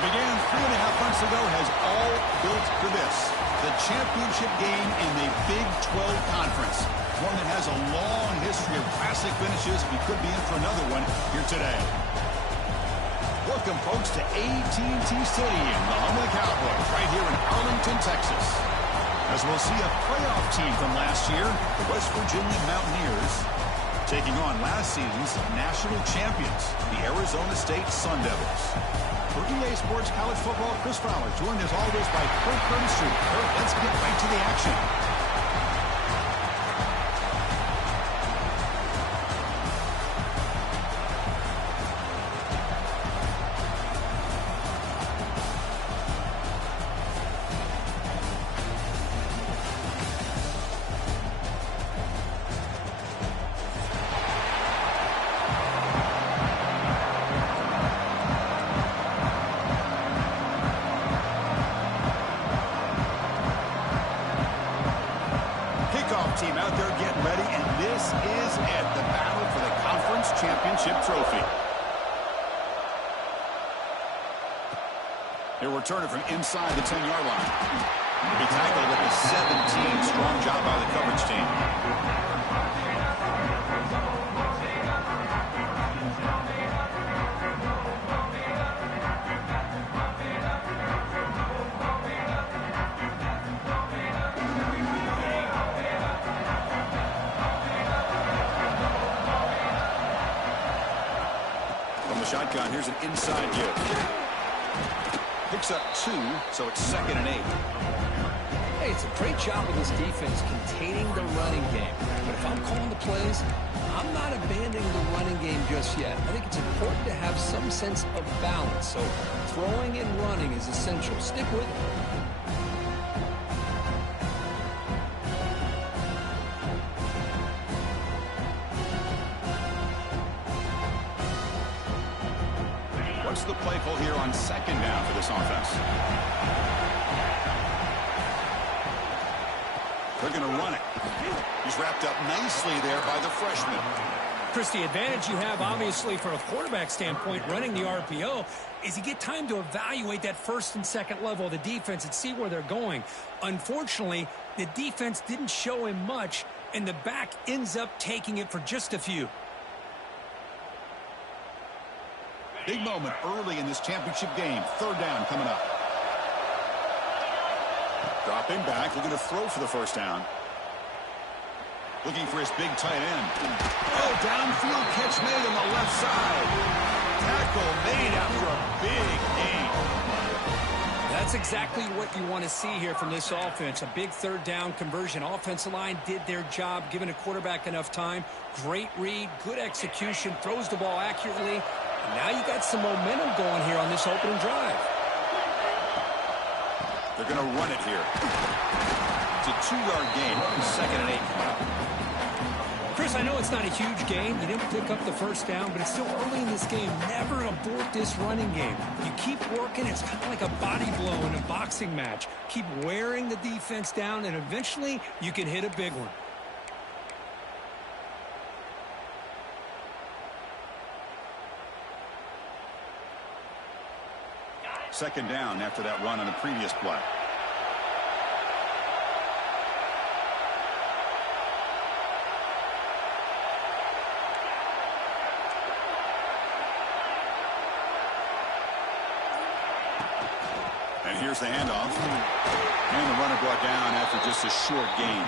began 3.5 months ago has all built for this. The championship game in the Big 12 Conference. One that has a long history of classic finishes. We could be in for another one here today. Welcome, folks, to AT&T Stadium, the home of the Cowboys, right here in Arlington, Texas. As we'll see a playoff team from last year, the West Virginia Mountaineers, taking on last season's national champions, the Arizona State Sun Devils. For EA Sports College Football, Chris Fowler, joined as always by Kirk Burnstreet. Kirk, let's get right to the action. Team out there getting ready, and this is it, the battle for the conference championship trophy. He'll return it from inside the 10-yard line. To be tackled with a 17. Strong job by the coverage team. Shotgun, here's an inside give. Picks up 2, so it's 2nd and 8. Hey, it's a great job of this defense containing the running game. But if I'm calling the plays, I'm not abandoning the running game just yet. I think it's important to have some sense of balance. So throwing and running is essential. Stick with it. What's the play call here on 2nd down for this offense? They're going to run it. He's wrapped up nicely there by the freshman. Chris, the advantage you have, obviously, from a quarterback standpoint, running the RPO, is you get time to evaluate that 1st and 2nd level of the defense and see where they're going. Unfortunately, the defense didn't show him much, and the back ends up taking it for just a few. Big moment early in this championship game. 3rd down coming up. Dropping back, looking to throw for the 1st down. Looking for his big tight end. Oh, downfield catch made on the left side. Tackle made after a big gain. That's exactly what you want to see here from this offense. A big 3rd down conversion. Offensive line did their job, giving a quarterback enough time. Great read, good execution, throws the ball accurately. Now you got some momentum going here on this opening drive. They're going to run it here. It's a 2-yard gain. 2nd and 8 coming up. Chris, I know it's not a huge gain. You didn't pick up the 1st down, but it's still early in this game. Never abort this running game. You keep working. It's kind of like a body blow in a boxing match. Keep wearing the defense down, and eventually you can hit a big one. 2nd down after that run on the previous play. And here's the handoff. And the runner brought down after just a short gain.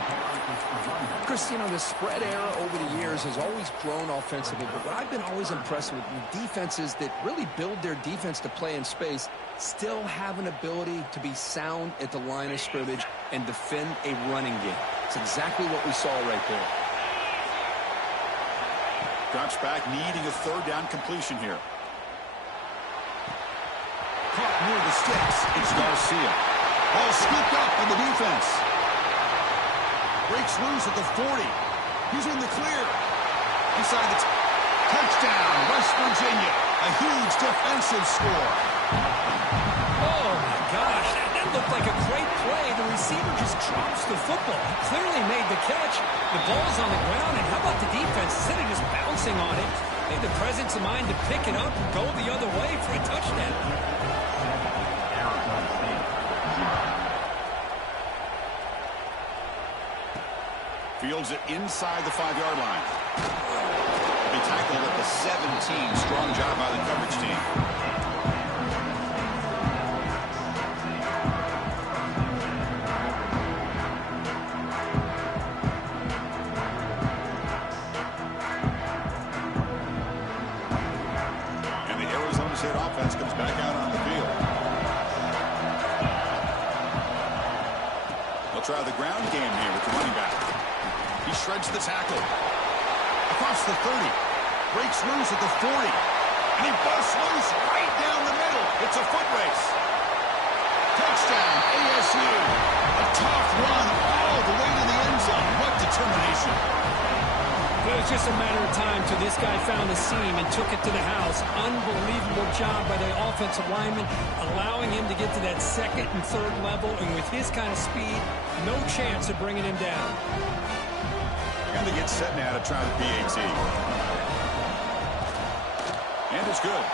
Chris, you know, the spread era over the years has always grown offensively, but what I've been always impressed with defenses that really build their defense to play in space still have an ability to be sound at the line of scrimmage and defend a running game. It's exactly what we saw right there. Drops back, needing a 3rd down completion here. Caught near the sticks. It's Garcia. Ball scooped up on the defense. Breaks loose at the 40. He's in the clear. Inside the touchdown, West Virginia. A huge defensive score. Oh, my gosh. That looked like a great play. The receiver just drops the football. He clearly made the catch. The ball's on the ground, and how about the defense? Instead of just bouncing on it, they had the presence of mind to pick it up and go the other way for a touchdown. fields it inside the 5-yard line. He tackled at the 17. Strong job by the coverage team. State offense comes back out on the field. They'll try the ground game here with the running back. He shreds the tackle. Across the 30. Breaks loose at the 40. And he busts loose right down the middle. It's a foot race. Touchdown, ASU. A tough run all the way to the end zone. What determination. It was just a matter of time till this guy found the seam and took it to the house. Unbelievable job by the offensive lineman, allowing him to get to that second and third level. And with his kind of speed, no chance of bringing him down. And they get set now to try the PAT. And it's good.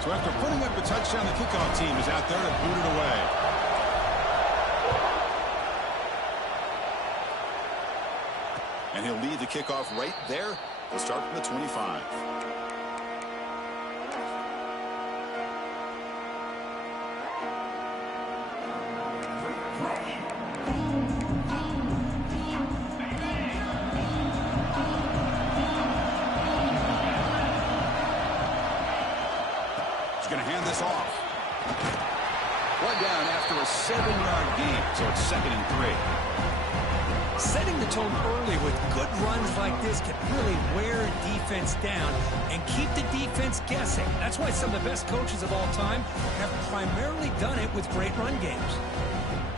So after putting up a touchdown, the kickoff team is out there to boot it away. And he'll lead the kickoff right there. He'll start from the 25. Going to hand this off. One down after a 7-yard gain, so it's 2nd and 3. Setting the tone early with good runs like this can really wear a defense down and keep the defense guessing. That's why some of the best coaches of all time have primarily done it with great run games.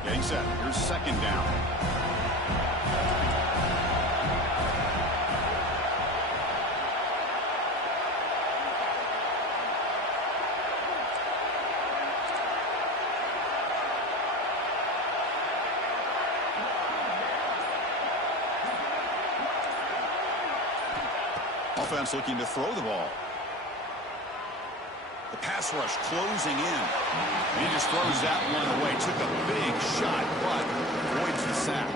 Getting set. Here's 2nd down. Offense looking to throw the ball. The pass rush closing in. And he just throws that one away. Took a big shot, but avoids the sack.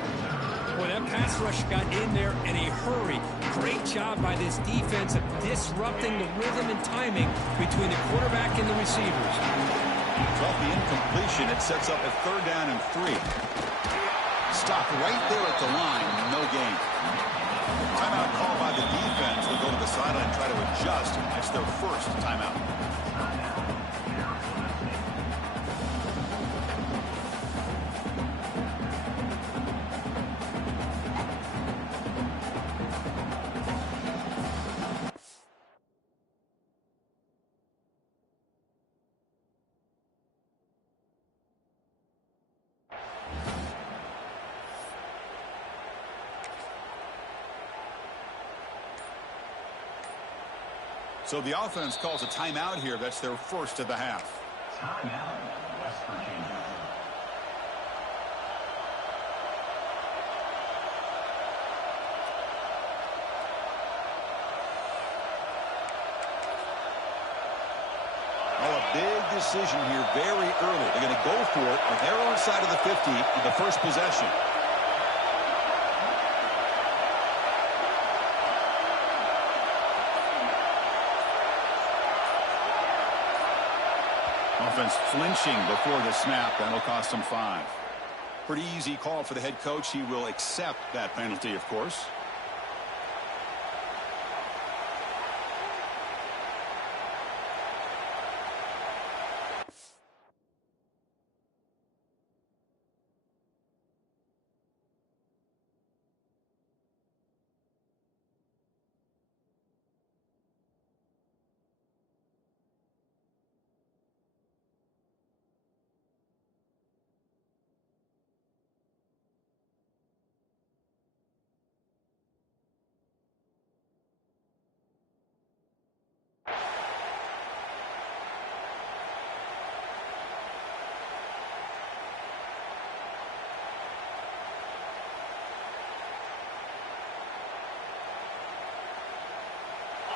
Well, that pass rush got in there in a hurry. Great job by this defense of disrupting the rhythm and timing between the quarterback and the receivers. So off the incompletion, it sets up a 3rd down and 3. Stopped right there at the line. No gain. Timeout called by the defense. They'll go to the sideline and try to adjust. It's their first timeout. So the offense calls a timeout here. That's their first of the half. Timeout, West Virginia. Oh, a big decision here very early. They're going to go for it on their own side of the 50 in the first possession. Offense flinching before the snap. That'll cost them 5. Pretty easy call for the head coach. He will accept that penalty, of course.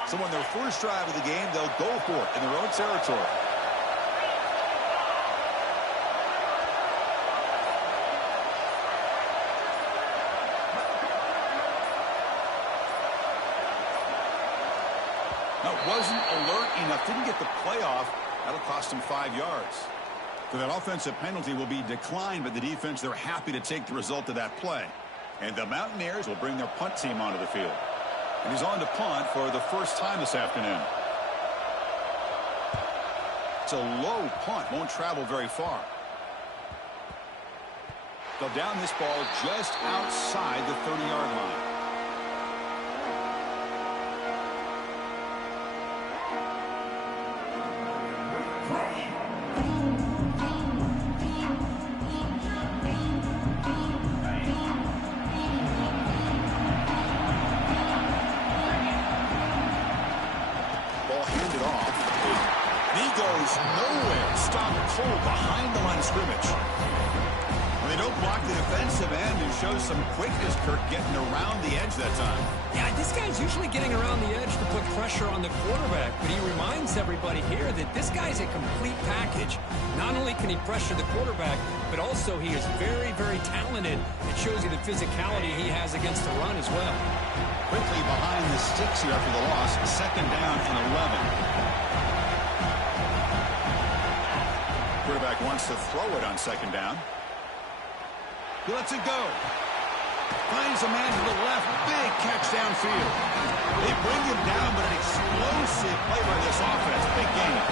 So on their first drive of the game, they'll go for it in their own territory. Now, wasn't alert enough, didn't get the play off. That'll cost him 5 yards. So that offensive penalty will be declined by the defense. They're happy to take the result of that play. And the Mountaineers will bring their punt team onto the field. And he's on to punt for the first time this afternoon. It's a low punt, won't travel very far. They'll down this ball just outside the 30-yard line. Nowhere. Stop cold behind the line of scrimmage. Well, they don't block the defensive end and show some quickness, Kirk, getting around the edge that time. Yeah, this guy's usually getting around the edge to put pressure on the quarterback, but he reminds everybody here that this guy's a complete package. Not only can he pressure the quarterback, but also he is very, very talented. It shows you the physicality he has against the run as well. Quickly behind the sticks here after the loss. 2nd down and 11. Quarterback wants to throw it on 2nd down. He lets it go. Finds a man to the left. Big catch downfield. They bring him down, but an explosive play by this offense. Big game.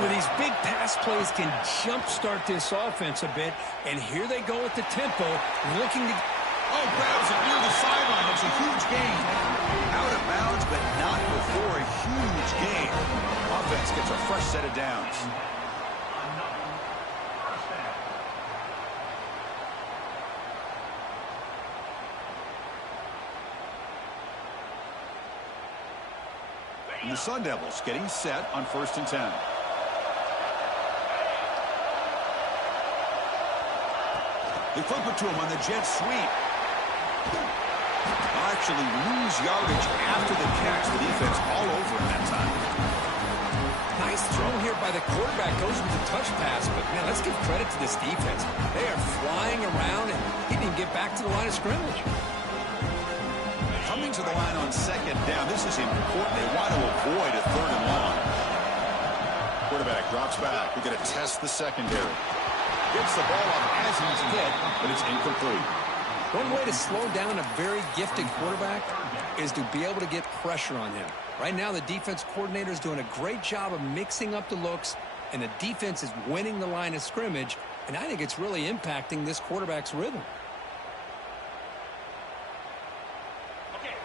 Well, these big pass plays can jumpstart this offense a bit, and here they go with the tempo, looking to... Oh, grabs it near the sideline. It's a huge gain. Out of bounds, but not before a huge gain. Offense gets a fresh set of downs. And the Sun Devils getting set on 1st and 10. They flip it to him on the jet sweep. They'll actually lose yardage after the catch. The defense all over him that time. Nice throw here by the quarterback. Goes with the touch pass, but man, let's give credit to this defense. They are flying around, and he didn't get back to the line of scrimmage. Coming to the line on 2nd down. This is important. They want to avoid a 3rd and long. Quarterback drops back. We're going to test the secondary. Gets the ball off as he's hit, but it's incomplete. One way to slow down a very gifted quarterback is to be able to get pressure on him. Right now, the defense coordinator is doing a great job of mixing up the looks, and the defense is winning the line of scrimmage, and I think it's really impacting this quarterback's rhythm.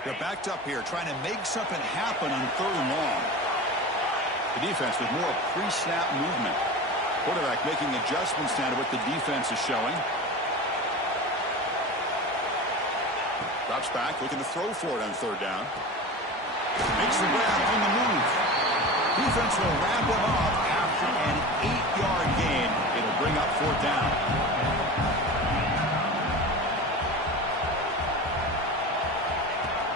They're backed up here, trying to make something happen on 3rd and long. The defense with more pre-snap movement. Quarterback making adjustments now to what the defense is showing. Drops back, looking to throw for it on 3rd down. Makes the grab on the move. Defense will wrap him up after an 8-yard gain. It'll bring up 4th down.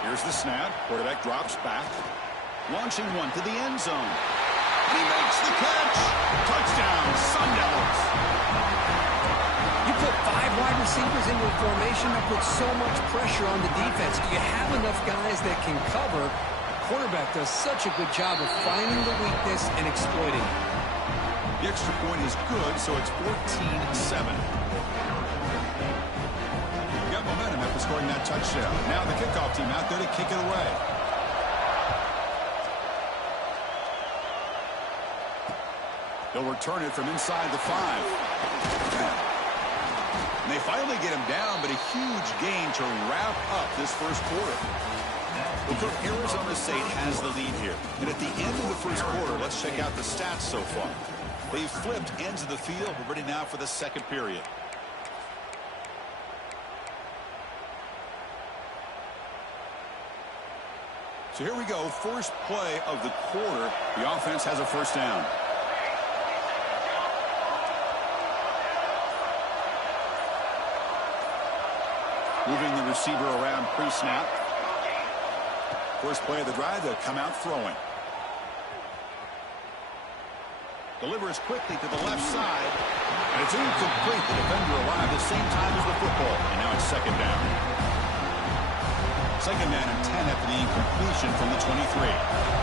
Here's the snap. Quarterback drops back. Launching one to the end zone. He makes the catch. Touchdown, Sun Devils. You put 5 wide receivers into a formation that puts so much pressure on the defense. Do you have enough guys that can cover? The quarterback does such a good job of finding the weakness and exploiting it. The extra point is good, so it's 14-7. Got momentum after scoring that touchdown. Now the kickoff team out there to kick it away. They'll return it from inside the 5. And they finally get him down, but a huge gain to wrap up this first quarter. Well, Cook, Arizona State has the lead here. And at the end of the first quarter, let's check out the stats so far. They've flipped ends of the field. We're ready now for the second period. So here we go. First play of the quarter. The offense has a 1st down. Moving the receiver around pre-snap. First play of the drive, they'll come out throwing. Delivers quickly to the left side. And it's incomplete. The defender arrived at the same time as the football. And now it's second down. Second down and 10 after the incompletion from the 23.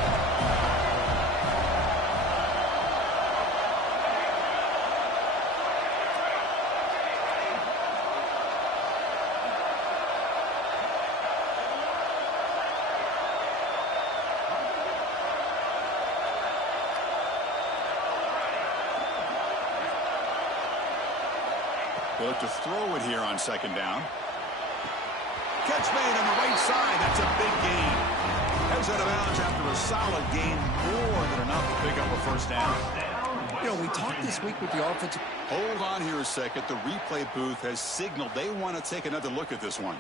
They look to throw it here on second down. Catch made on the right side. That's a big gain. Heads out of bounds after a solid gain, more than enough to pick up a first down. You know, we talked this week with the offensive. Hold on here a second. The replay booth has signaled they want to take another look at this one.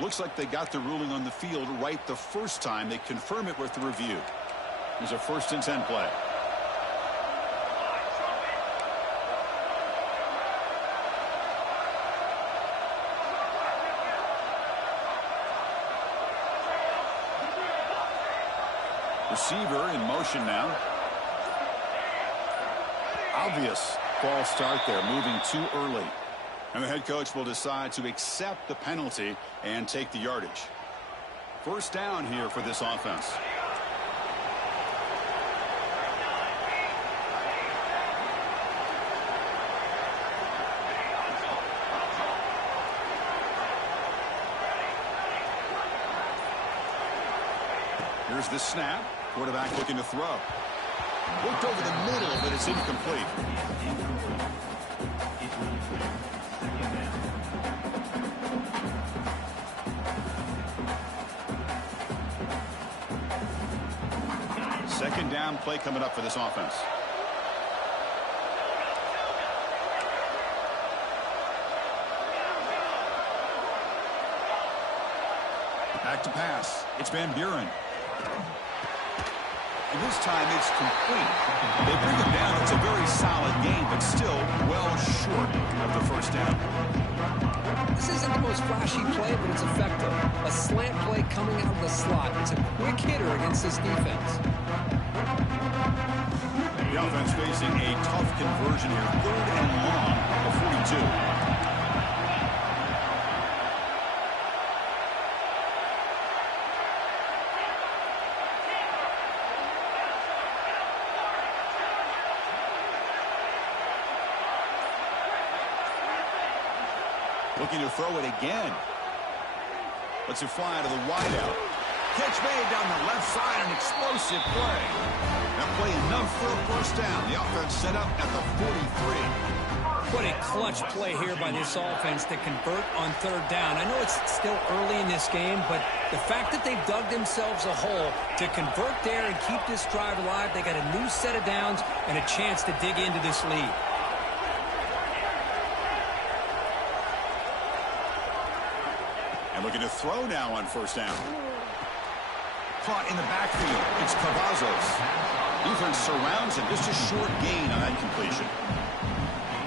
Looks like they got the ruling on the field right the first time. They confirm it with the review. There's a 1st and 10 play. Receiver in motion now. Obvious false start there, moving too early. And the head coach will decide to accept the penalty and take the yardage. First down here for this offense. Here's the snap. Quarterback looking to throw. Looked over the middle, but it's incomplete. Second down play coming up for this offense. Back to pass. It's Van Buren. And this time it's complete. They bring him down. It's a very solid game, but still well short of the first down. This isn't the most flashy play, but it's effective. A slant play coming out of the slot. It's a quick hitter against this defense. The offense facing a tough conversion here. 3rd and long at 42. Looking to throw it again. Lets it fly to the wideout. Catch made down the left side, an explosive play. That play enough for a first down. The offense set up at the 43. What a clutch play here by this offense to convert on 3rd down. I know it's still early in this game, but the fact that they've dug themselves a hole to convert there and keep this drive alive, they got a new set of downs and a chance to dig into this lead. Looking to throw now on first down. Caught in the backfield. It's Cavazos. Defense surrounds him. Just a short gain on that completion.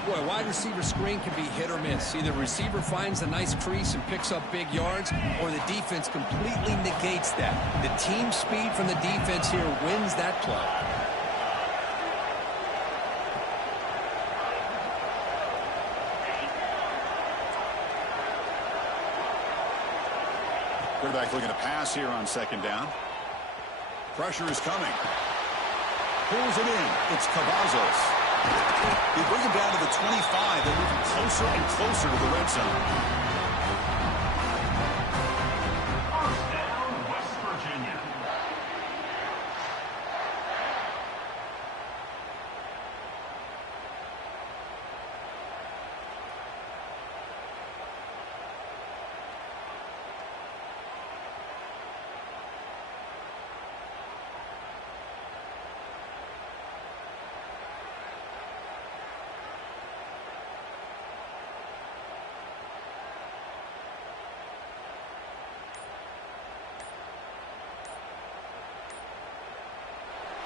Boy, wide receiver screen can be hit or miss. Either receiver finds a nice crease and picks up big yards, or the defense completely negates that. The team speed from the defense here wins that play. Quarterback looking to pass here on second down. Pressure is coming. Pulls it in. It's Cavazos. They bring him down to the 25. They're moving closer and closer to the red zone. First down, West Virginia.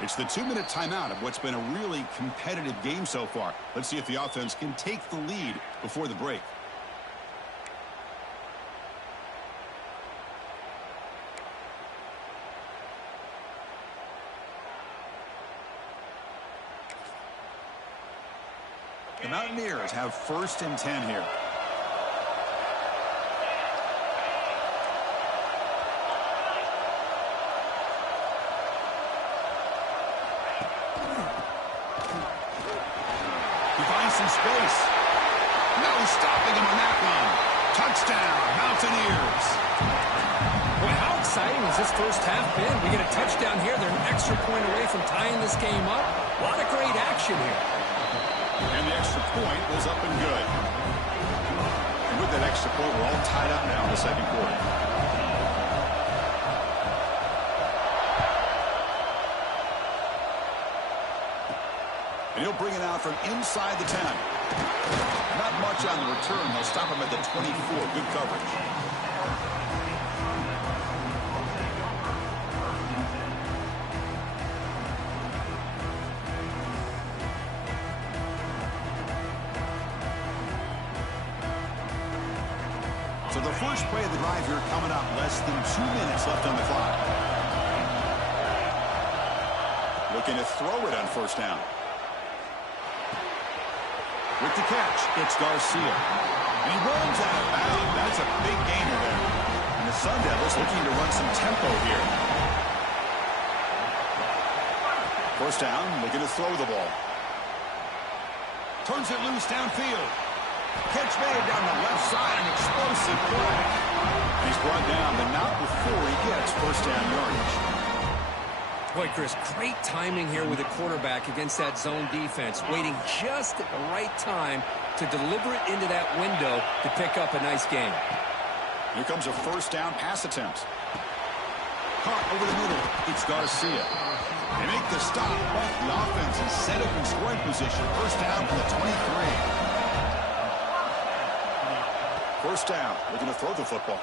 It's the 2-minute timeout of what's been a really competitive game so far. Let's see if the offense can take the lead before the break. The Mountaineers have 1st and 10 here. He finds some space. No stopping him on that one. Touchdown, Mountaineers. Boy, how exciting has this first half been? We get a touchdown here. They're an extra point away from tying this game up. A lot of great action here. And the extra point was up and good. And with that extra point, we're all tied up now in the second quarter. And he'll bring it out from inside the 10. Not much on the return. They'll stop him at the 24. Good coverage. So the first play of the drive here coming up. Less than 2 minutes left on the clock. Looking to throw it on 1st down. With the catch, it's Garcia. And he runs out of bounds. That's a big gainer there. And the Sun Devils looking to run some tempo here. 1st down, looking to throw the ball. Turns it loose downfield. Catch made down the left side, an explosive play. And he's brought down, but not before he gets 1st down yardage. Boy, Chris, great timing here with the quarterback against that zone defense, waiting just at the right time to deliver it into that window to pick up a nice gain. Here comes a 1st down pass attempt. Caught over the middle. It's Garcia. They make the stop, but the offense is set up in scoring position. 1st down from the 23. 1st down, looking to throw the football.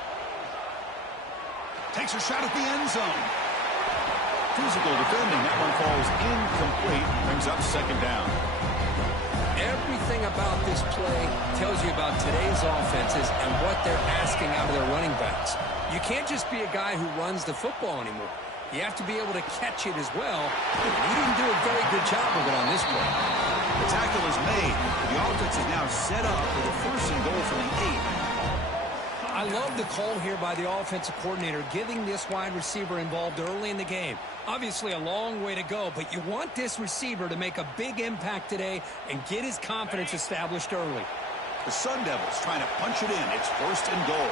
Takes a shot at the end zone. Physical defending. That one falls incomplete. Brings up 2nd down. Everything about this play tells you about today's offenses and what they're asking out of their running backs. You can't just be a guy who runs the football anymore. You have to be able to catch it as well. And he didn't do a very good job of it on this play. The tackle is made. The offense is now set up with a 1st and goal from the 8. I love the call here by the offensive coordinator, getting this wide receiver involved early in the game. Obviously a long way to go, but you want this receiver to make a big impact today and get his confidence established early. The Sun Devils trying to punch it in. It's 1st and goal.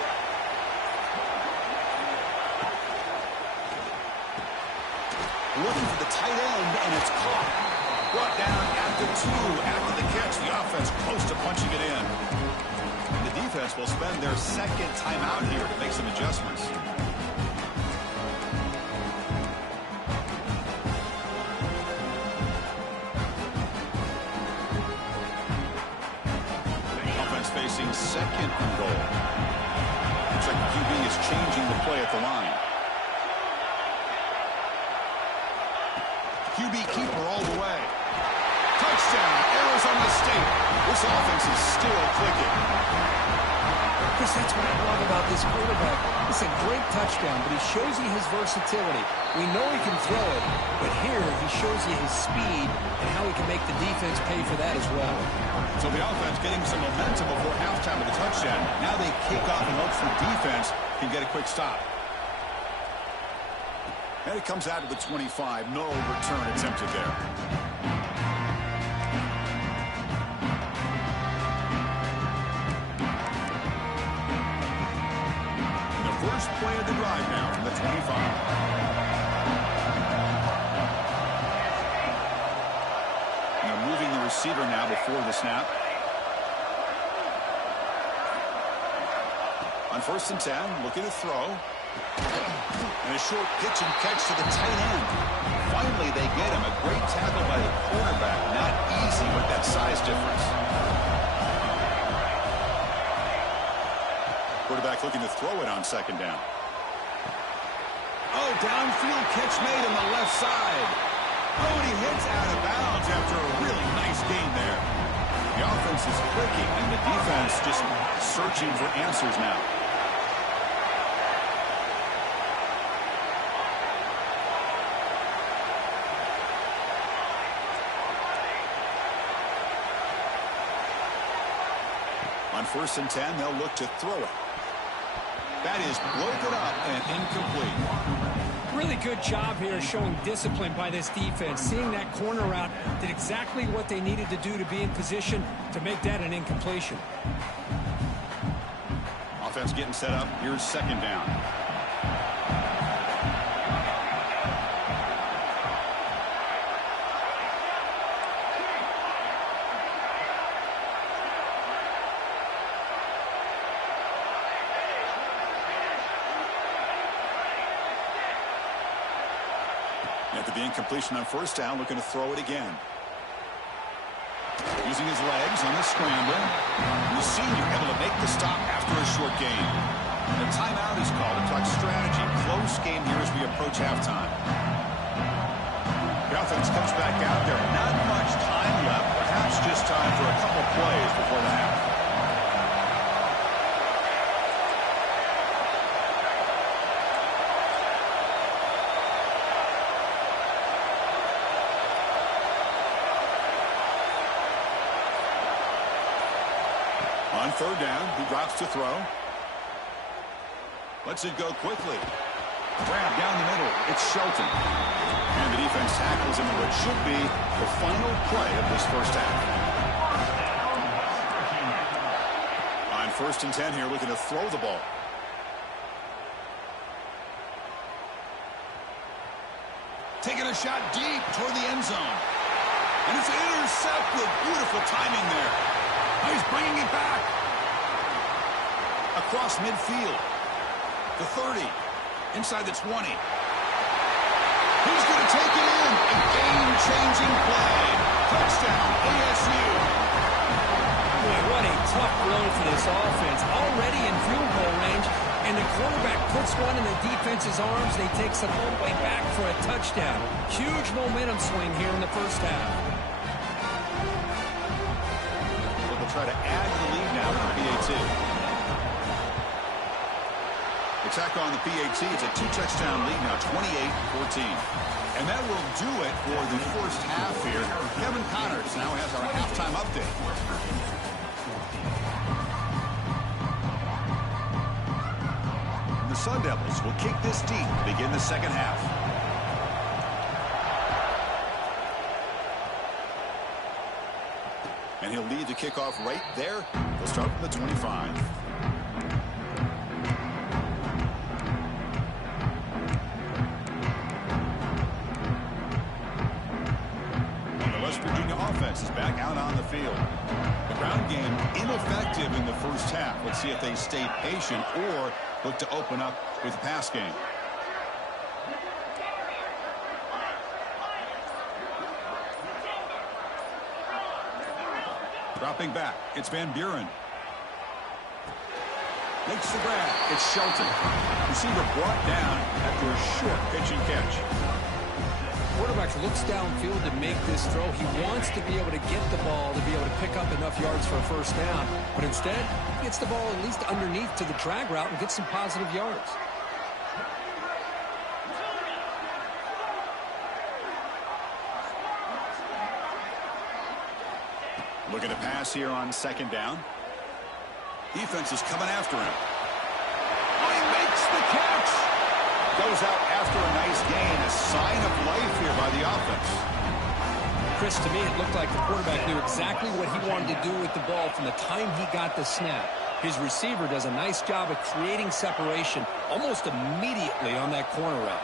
Looking for the tight end, and it's caught. Brought down at the 2 after the catch. The offense close to punching it in. And the defense will spend their 2nd timeout here to make some adjustments. Offense facing 2nd and goal. Looks like the QB is changing the play at the line. QB keeper all the way. Touchdown, Arizona State. This offense is still clicking. Chris, that's what I love about this quarterback. It's a great touchdown, but he shows you his versatility. We know he can throw it, but here he shows you his speed and how he can make the defense pay for that as well. So the offense getting some momentum before halftime of the touchdown. Now they kick off and hope for defense can get a quick stop. And it comes out to the 25. No return attempted there. The first play of the drive now from the 25. And they're moving the receiver now before the snap. On 1st and 10, looking to throw. And a short pitch and catch to the tight end. Finally, they get him. A great tackle by the quarterback. Not easy with that size difference. Quarterback looking to throw it on 2nd down. Oh, downfield catch made on the left side. Oh, and he hits out of bounds after a really nice gain there. The offense is clicking, and the defense just searching for answers now. On 1st and 10, they'll look to throw it. That is broken up and incomplete. Really good job here showing discipline by this defense. Seeing that corner route did exactly what they needed to do to be in position to make that an incompletion. Offense getting set up. Here's 2nd down. After the incompletion on 1st down, looking to throw it again. Using his legs on the scramble. The senior able to make the stop after a short gain. And a timeout is called to talk strategy. Close game here as we approach halftime. The offense comes back out there. Not much time left. Perhaps just time for a couple plays before the half. On 3rd down, he drops to throw. Lets it go quickly. Grab down the middle. It's Shelton. And the defense tackles him in what should be the final play of this 1st half. On 1st and 10 here, looking to throw the ball. Taking a shot deep toward the end zone. And it's intercepted. Beautiful timing there. He's bringing it back. Across midfield. The 30. Inside the 20. He's going to take it in. A game-changing play. Touchdown, ASU. Boy, what a tough blow for this offense. Already in field goal range, and the quarterback puts one in the defense's arms. They take some all the way back for a touchdown. Huge momentum swing here in the 1st half. Try to add to the lead now for the PAT. They tack on the PAT. It's a 2-touchdown lead now, 28-14. And that will do it for the 1st half here. Kevin Connors now has our halftime update. And the Sun Devils will kick this deep to begin the 2nd half. And he'll lead the kickoff right there. They'll start from the 25. And the West Virginia offense is back out on the field. The ground game ineffective in the 1st half. Let's see if they stay patient or look to open up with the pass game. Dropping back, it's Van Buren. Makes the grab, it's Shelton. Receiver brought down after a short pitch and catch. Quarterback looks downfield to make this throw. He wants to be able to get the ball to be able to pick up enough yards for a 1st down. But instead, he gets the ball at least underneath to the drag route and gets some positive yards. Looking to pass here on 2nd down. Defense is coming after him. Oh, he makes the catch. Goes out after a nice gain. A sign of life here by the offense. Chris, to me, it looked like the quarterback knew exactly what he wanted to do with the ball from the time he got the snap. His receiver does a nice job of creating separation almost immediately on that corner route.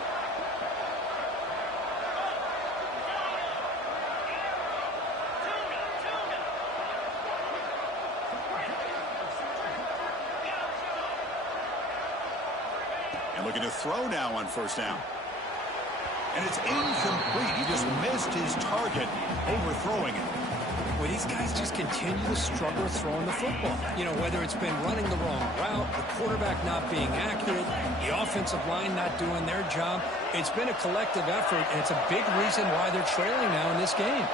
And looking to throw now on 1st down. And it's incomplete. He just missed his target, overthrowing it. Well, these guys just continue to struggle throwing the football. You know, whether it's been running the wrong route, the quarterback not being accurate, the offensive line not doing their job, It's been a collective effort, and it's a big reason why they're trailing now in this game.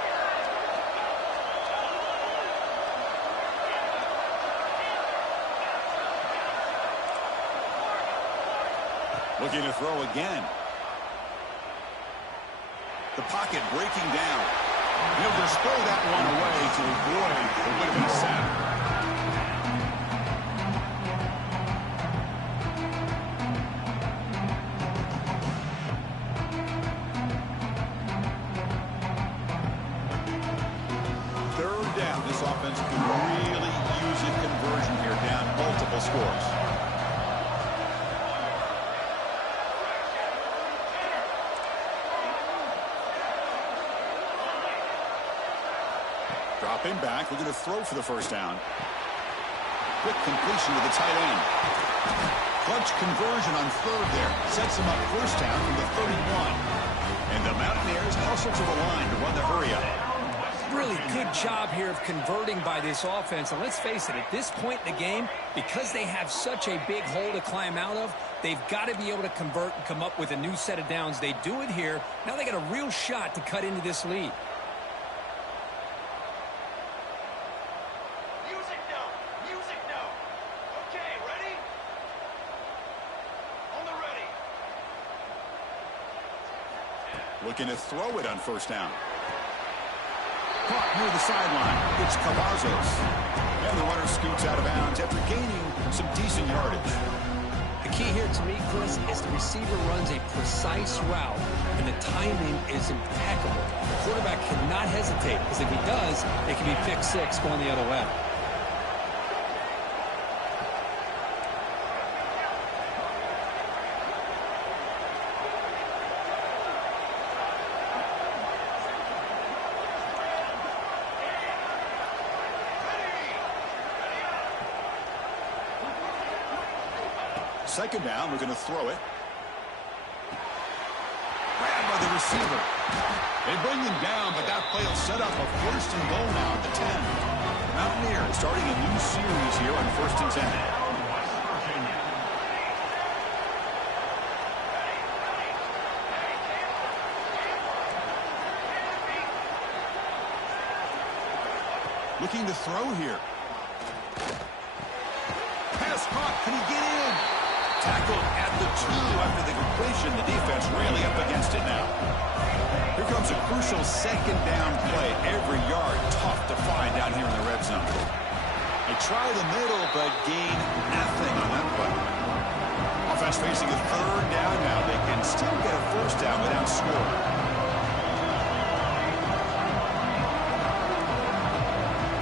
Looking to throw again. The pocket breaking down. He'll just throw that one away to avoid what would have been a sack. Third down. This offense could really use a conversion here, down multiple scores. Dropping back, looking to throw for the first down. Quick completion to the tight end. Clutch conversion on third there. Sets him up first down from the 31. And the Mountaineers hustle to the line to run the hurry up. Really good job here of converting by this offense. And let's face it, at this point in the game, because they have such a big hole to climb out of, they've got to be able to convert and come up with a new set of downs. They do it here. Now they got a real shot to cut into this lead. Looking to throw it on first down. Caught near the sideline. It's Cavazos. And the runner scoots out of bounds after gaining some decent yardage. The key here to me, Chris, is the receiver runs a precise route, and the timing is impeccable. The quarterback cannot hesitate, because if he does, it can be pick six going the other way. Second down, we're going to throw it. Grabbed by the receiver. They bring him down, but that play will set up a first and goal now at the 10. Mountaineers starting a new series here on first and 10. Looking to throw here. Pass caught. Can he get in? Tackled at the 2 after the completion. The defense really up against it now. Here comes a crucial second down play. Every yard tough to find down here in the red zone. They try the middle, but gain nothing on that play. Offense facing a third down now. They can still get a first down without scoring.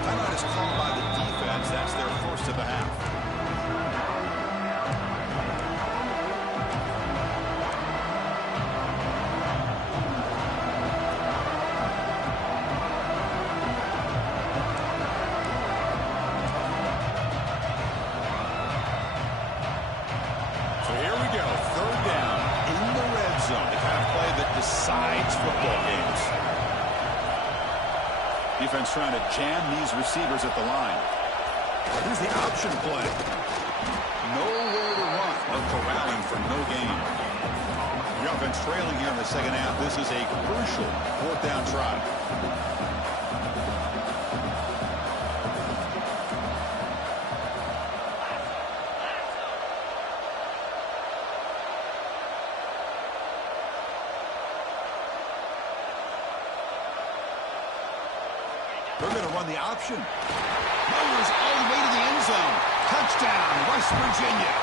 Timeout is called by the defense. That's their first of the half. Defense trying to jam these receivers at the line. Here's the option play. Nowhere to run. No corralling for no gain. The offense trailing here in the second half. This is a crucial fourth down try. They're going to run the option. Motors all the way to the end zone. Touchdown, West Virginia.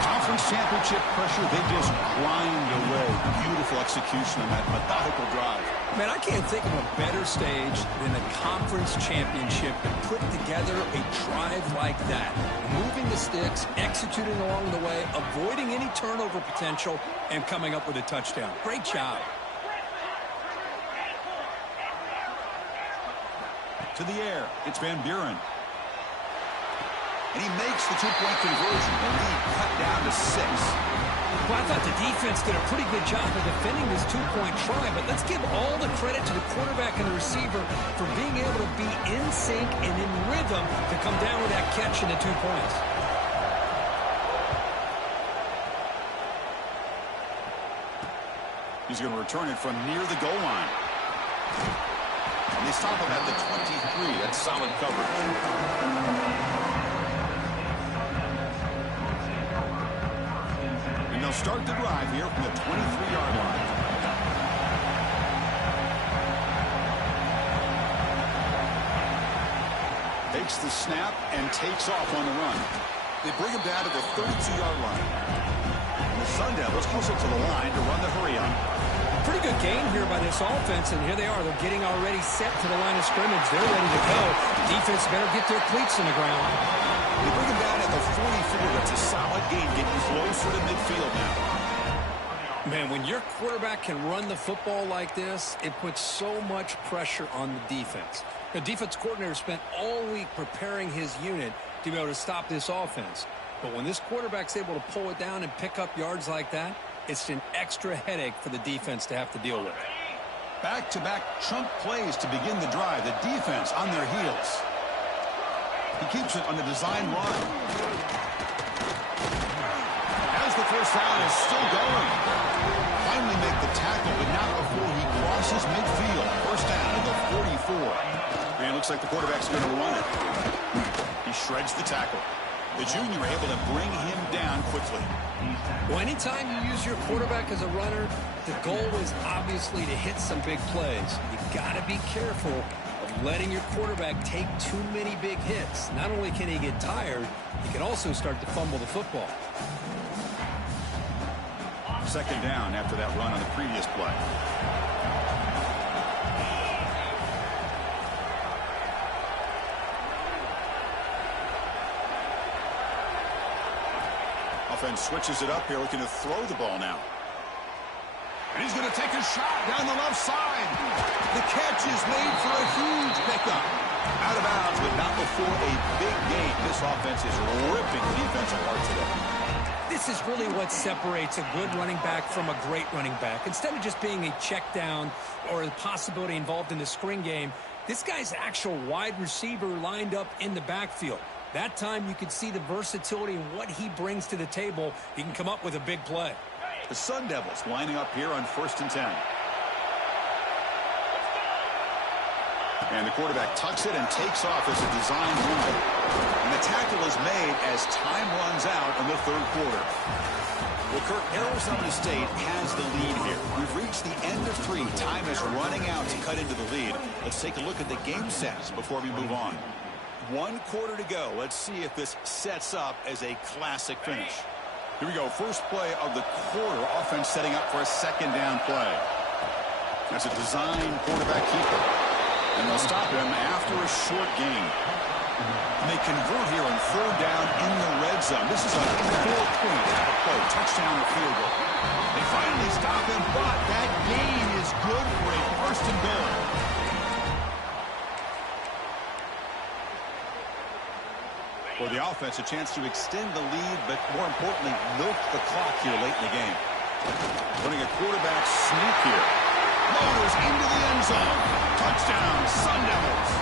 Conference championship pressure, they just grind away. Beautiful execution on that methodical drive. Man, I can't think of a better stage than the conference championship to put together a drive like that. Moving the sticks, executing along the way, avoiding any turnover potential, and coming up with a touchdown. Great job. To the air, it's Van Buren. And he makes the two-point conversion. The lead cut down to 6. Well, I thought the defense did a pretty good job of defending this two-point try, but let's give all the credit to the quarterback and the receiver for being able to be in sync and in rhythm to come down with that catch and the 2 points. He's going to return it from near the goal line. And they stop him at the 23. That's solid coverage. And they'll start the drive here from the 23-yard line. Takes the snap and takes off on the run. They bring him down to the 32-yard line. And the Sun Devils hustle to the line to run the hurry-up. Pretty good game here by this offense, and here they are. They're getting already set to the line of scrimmage. They're ready to go. Defense better get their cleats in the ground. They bring him down at the 44. That's a solid gain, getting closer to midfield now. Man, when your quarterback can run the football like this, it puts so much pressure on the defense. The defense coordinator spent all week preparing his unit to be able to stop this offense. But when this quarterback's able to pull it down and pick up yards like that, it's an extra headache for the defense to have to deal with. Back-to-back chunk plays to begin the drive. The defense on their heels. He keeps it on the design run. As the first down is still going. Finally make the tackle, but not before he crosses midfield. First down at the 44. And it looks like the quarterback's going to run it. He shreds the tackle. The junior able to bring him down quickly. Well, anytime you use your quarterback as a runner, the goal is obviously to hit some big plays. You got to be careful of letting your quarterback take too many big hits. Not only can he get tired, he can also start to fumble the football. Second down after that run on the previous play. Offense switches it up here, looking to throw the ball now. And he's going to take a shot down the left side. The catch is made for a huge pickup. Out of bounds, but not before a big game. This offense is ripping the defense apart today. This is really what separates a good running back from a great running back. Instead of just being a check down or a possibility involved in the screen game, this guy's actual wide receiver lined up in the backfield. That time you could see the versatility and what he brings to the table. He can come up with a big play. The Sun Devils lining up here on 1st and 10. And the quarterback tucks it and takes off as a design run. And the tackle is made as time runs out in the third quarter. Well, Kirk, Arizona State has the lead here. We've reached the end of 3. Time is running out to cut into the lead. Let's take a look at the game sets before we move on. 1 quarter to go. Let's see if this sets up as a classic finish. Here we go. First play of the quarter. Offense setting up for a second down play. That's a design quarterback keeper. And they'll stop him after a short gain. And they convert here on 3rd down in the red zone. This is a 4-point play, touchdown or field goal. They finally stop him, but that gain is good for a 1st and goal. For the offense, a chance to extend the lead, but more importantly, milk the clock here late in the game. Running a quarterback sneak here. Motors into the end zone. Touchdown, Sun Devils.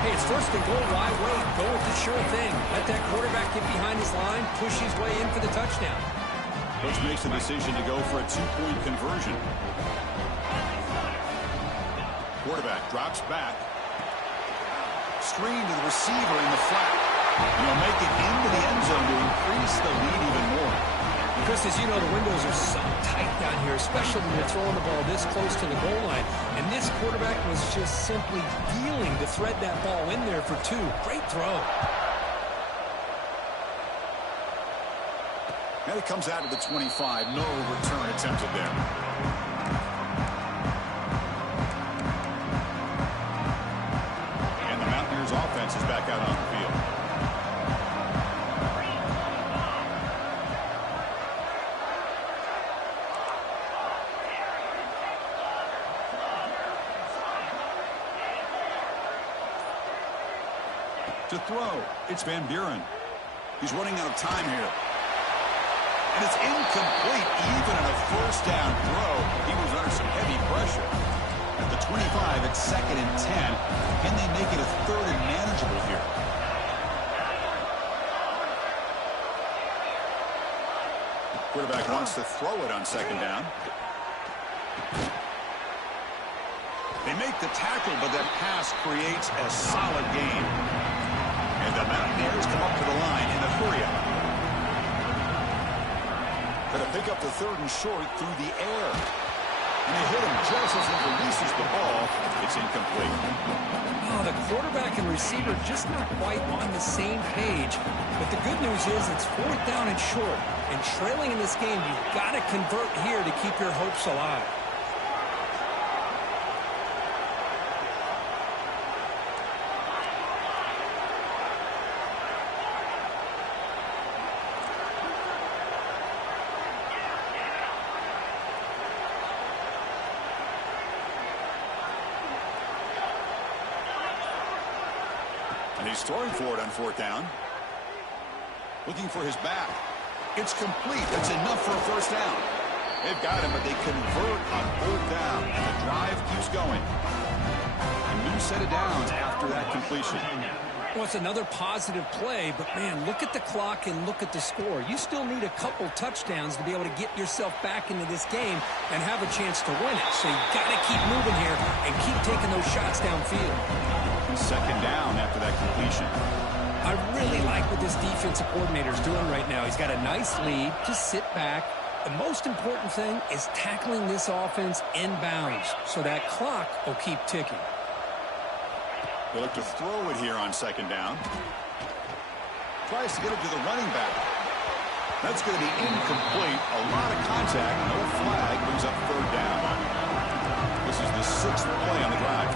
Hey, it's 1st and goal. Why wait? Go with the sure thing. Let that quarterback get behind his line, push his way in for the touchdown. Coach makes the decision to go for a 2-point conversion. Quarterback drops back. Screen to the receiver in the flat. And he'll make it into the end zone to increase the lead even more. Chris, as you know, the windows are so tight down here, especially when you're throwing the ball this close to the goal line. And this quarterback was just simply dealing to thread that ball in there for 2. Great throw. And it comes out to the 25. No return attempted there. Offense is back out on the field. To throw, it's Van Buren. He's running out of time here. And it's incomplete, even on a 1st down throw. He was under some heavy pressure. At the 25, it's 2nd and 10. Can they make it a 3rd and manageable here? Quarterback wants to throw it on 2nd down. They make the tackle, but that pass creates a solid gain. And the Mountaineers come up to the line in a hurry-up. Going to pick up the 3rd and short through the air. And they hit him just as he releases the ball. It's incomplete. Oh, the quarterback and receiver just not quite on the same page. But the good news is it's 4th down and short. And trailing in this game, you've got to convert here to keep your hopes alive. And he's throwing for it on 4th down. Looking for his back. It's complete. That's enough for a 1st down. They've got him, but they convert on 4th down. And the drive keeps going. A new set of downs after that completion. Well, it's another positive play, but, man, look at the clock and look at the score. You still need a couple touchdowns to be able to get yourself back into this game and have a chance to win it. So you've got to keep moving here and keep taking those shots downfield. 2nd down after that completion. I really like what this defensive coordinator is doing right now. He's got a nice lead. Just sit back. The most important thing is tackling this offense inbounds so that clock will keep ticking. They look to throw it here on 2nd down. Tries to get it to the running back. That's going to be incomplete. A lot of contact. No flag. Brings up 3rd down. This is the 6th play on the drive.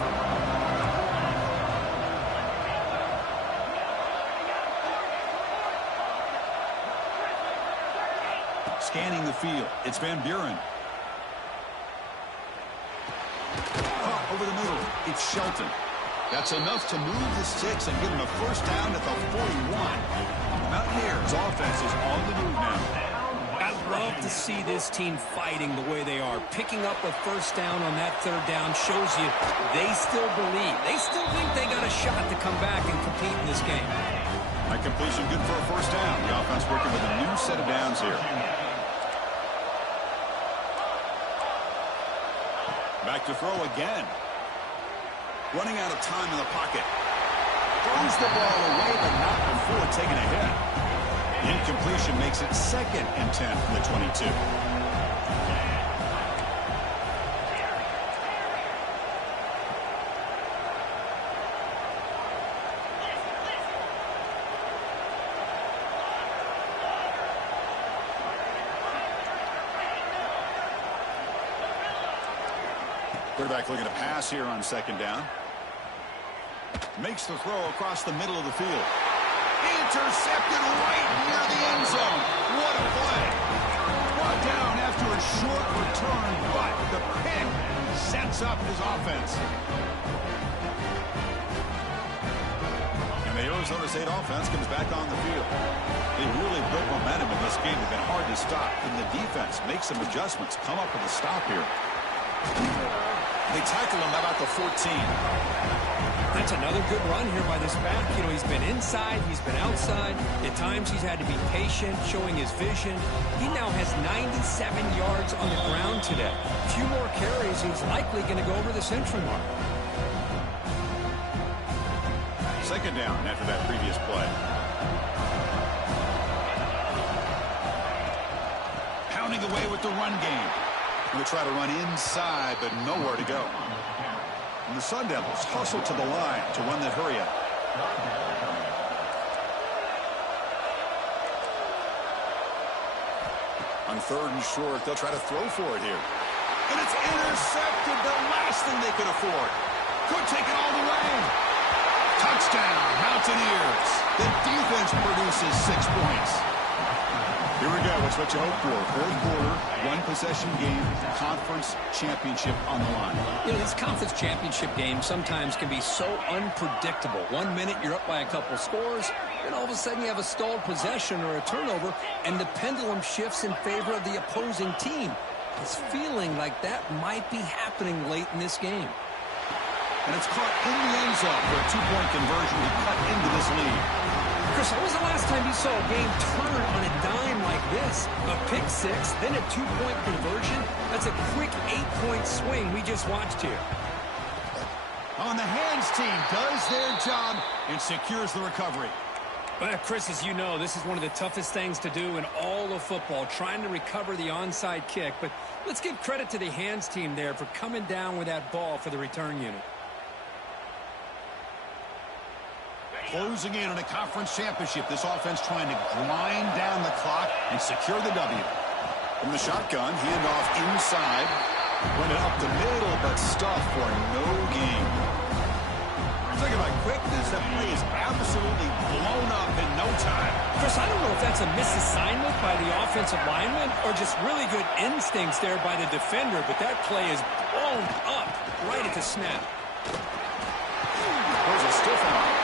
Scanning the field. It's Van Buren. Caught over the middle. It's Shelton. That's enough to move the sticks and give him a 1st down at the 41. Mountaineers offense is on the move now. I love to see this team fighting the way they are. Picking up a 1st down on that 3rd down shows you they still believe. They still think they got a shot to come back and compete in this game. That completion good for a 1st down. The offense working with a new set of downs here. Back to throw again. Running out of time in the pocket. Throws the ball away, but not before taking a hit. The incompletion makes it 2nd and 10 from the 22. Quarterback looking to pass here on 2nd down. Makes the throw across the middle of the field. Intercepted right near the end zone. What a play. Brought down after a short return, but the pick sets up his offense. And the Arizona State offense comes back on the field. They really built momentum in this game. They've been hard to stop. And the defense makes some adjustments. Come up with a stop here. They tackle him about the 14. That's another good run here by this back. You know, he's been inside, he's been outside. At times he's had to be patient, showing his vision. He now has 97 yards on the ground today. A few more carries, he's likely going to go over the century mark. 2nd down after that previous play. Pounding away with the run game. We'll try to run inside, but nowhere to go. And the Sun Devils hustle to the line to run that hurry-up. On 3rd and short, they'll try to throw for it here. And it's intercepted, the last thing they could afford. Could take it all the way. Touchdown, Mountaineers. The defense produces 6 points. Here we go. It's what you hope for. 4th quarter, 1-possession game, conference championship on the line. You know, this conference championship game sometimes can be so unpredictable. 1 minute you're up by a couple scores, then all of a sudden you have a stalled possession or a turnover, and the pendulum shifts in favor of the opposing team. It's feeling like that might be happening late in this game. And it's caught in the end zone for a 2-point conversion to cut into this lead. Chris, when was the last time you saw a game turn on a dime like this? A pick six, then a two-point conversion. That's a quick 8-point swing we just watched here. On the hands team does their job and secures the recovery. Well, Chris, as you know, this is one of the toughest things to do in all of football, trying to recover the onside kick. But let's give credit to the hands team there for coming down with that ball for the return unit. Closing in on a conference championship, this offense trying to grind down the clock and secure the W. From the shotgun, handoff inside. Run it up the middle, but stuff for no gain. Talking about quickness, that play is absolutely blown up in no time. Chris, I don't know if that's a misassignment by the offensive lineman or just really good instincts there by the defender, but that play is blown up right at the snap. There's a stiff arm.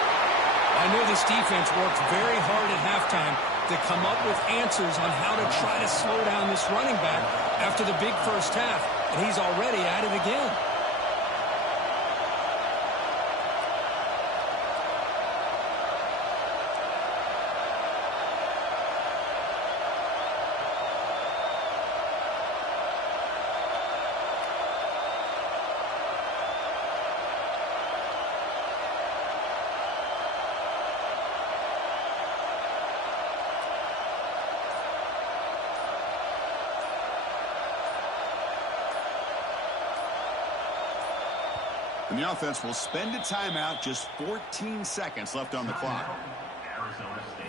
I know this defense worked very hard at halftime to come up with answers on how to try to slow down this running back after the big first half, and he's already at it again. And the offense will spend a timeout, just 14 seconds left on the clock. Arizona State.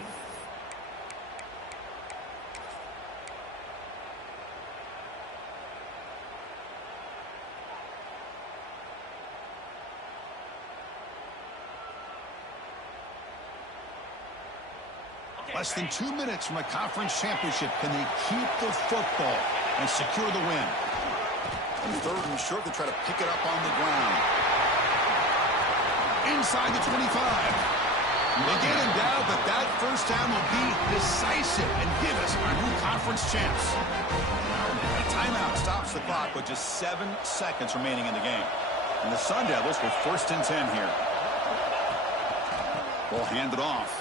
Less than 2 minutes from a conference championship. Can they keep the football and secure the win? On third and short, they try to pick it up on the ground. Inside the 25. They get him down, but that first down will be decisive and give us our new conference champs. A timeout stops the clock with just 7 seconds remaining in the game. And the Sun Devils will first and 10 here. Ball handed off.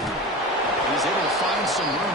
He's able to find some room